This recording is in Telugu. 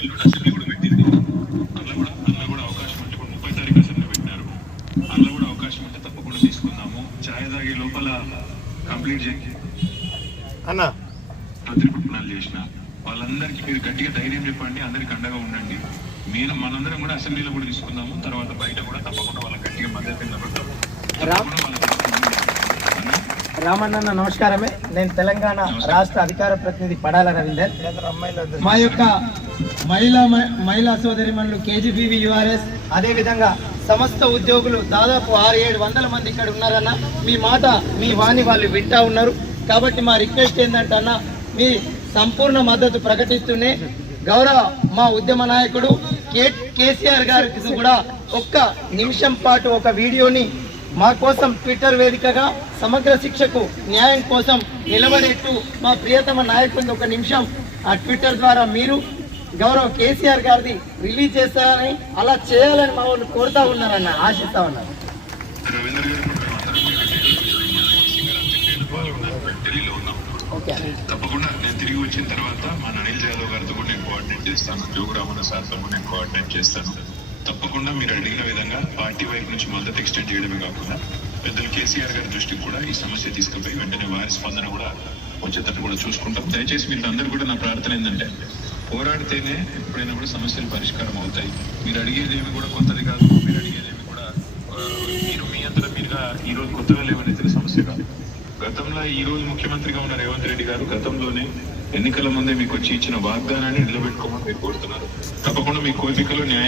ఎల్లుండి అసెంబ్లీ కూడా పెట్టింది. అందులో కూడా అవకాశం అంటే ఇప్పుడు 30 తారీఖు అసెంబ్లీ పెట్టినారు. అందులో కూడా అవకాశం ఉంటే తప్పకుండా తీసుకుందాము. ఛాయ్ తాగే లోపల కంప్లీట్ చేసి అన్న ప్రతిపక్షాలు చేసిన వాళ్ళందరికీ మీరు గట్టిగా ధైర్యం చెప్పండి, అందరికి అండగా ఉండండి. మనందరం కూడా అసెంబ్లీలో కూడా తీసుకుందాము. తర్వాత బయట కూడా తప్పకుండా వాళ్ళకి గట్టిగా మద్దతు నిలబడతాము. రామన్న నమస్కారమే. నేను తెలంగాణ రాష్ట్ర అధికార ప్రతినిధి పడాల రవీందర్. మా యొక్క మహిళా సోదరిమణులు కేజీబీవీ యూఆర్ఎస్ అదేవిధంగా సమస్త ఉద్యోగులు దాదాపు 600-700 మంది ఇక్కడ ఉన్నారన్న. మీ మాట మీ వాణి వాళ్ళు వింటా ఉన్నారు. కాబట్టి మా రిక్వెస్ట్ ఏంటంటే అన్న, మీ సంపూర్ణ మద్దతు ప్రకటిస్తూనే గౌరవ మా ఉద్యమ నాయకుడు కేసీఆర్ గారికి కూడా ఒక్క నిమిషం పాటు ఒక వీడియోని మా కోసం ట్విట్టర్ వేదికగా సమగ్ర శిక్షకు న్యాయం కోసం నిలబడేట్టు మా ప్రియతమ నాయకుడిని ఒక నిమిషం ఆ ట్విట్టర్ ద్వారా మీరు గౌరవ కేసీఆర్ గారిది రిలీజ్ చేస్తారని, అలా చేయాలని మా వాళ్ళు కోరుతా ఉన్నారన్న, ఆశిస్తా ఉన్నారు. తప్పకుండా నేను తిరిగి వచ్చిన తర్వాత మా అనిల్ యాదవ్ గారితో కూడా నేను కోఆర్డినేట్ చేస్తాను, జోగురామన్న సార్తో కూడా నేను కోఆర్డినేట్ చేస్తాను. తప్పకుండా మీరు అడిగిన విధంగా పార్టీ వైపు నుంచి మద్దతు ఎక్స్టెండ్ చేయడమే కాకుండా పెద్దలు కేసీఆర్ గారి దృష్టికి కూడా ఈ సమస్య తీసుకుపోయి వెంటనే వారి స్పందన కూడా వచ్చేటట్టు కూడా చూసుకుంటాం. దయచేసి మీరు అందరూ కూడా నా ప్రార్థన ఏంటంటే, పోరాడితేనే ఎప్పుడైనా కూడా సమస్యలు పరిష్కారం అవుతాయి. మీరు అడిగేదేమి కూడా కొత్తది కాదు, మీరు అడిగేదేమి కూడా మీరు మీ అంతటా మీరుగా ఈ రోజు కొత్తగా లేవనెత్తిన సమస్య కాదు. గతంలో ఈ రోజు ముఖ్యమంత్రిగా ఉన్న రేవంత్ రెడ్డి గారు గతంలోనే ఎన్నికల ముందే మీకు వచ్చి ఇచ్చిన వాగ్దానాన్ని నిలబెట్టుకోమని మీరు కోరుతున్నారు. తప్పకుండా మీ కోరికలో న్యాయం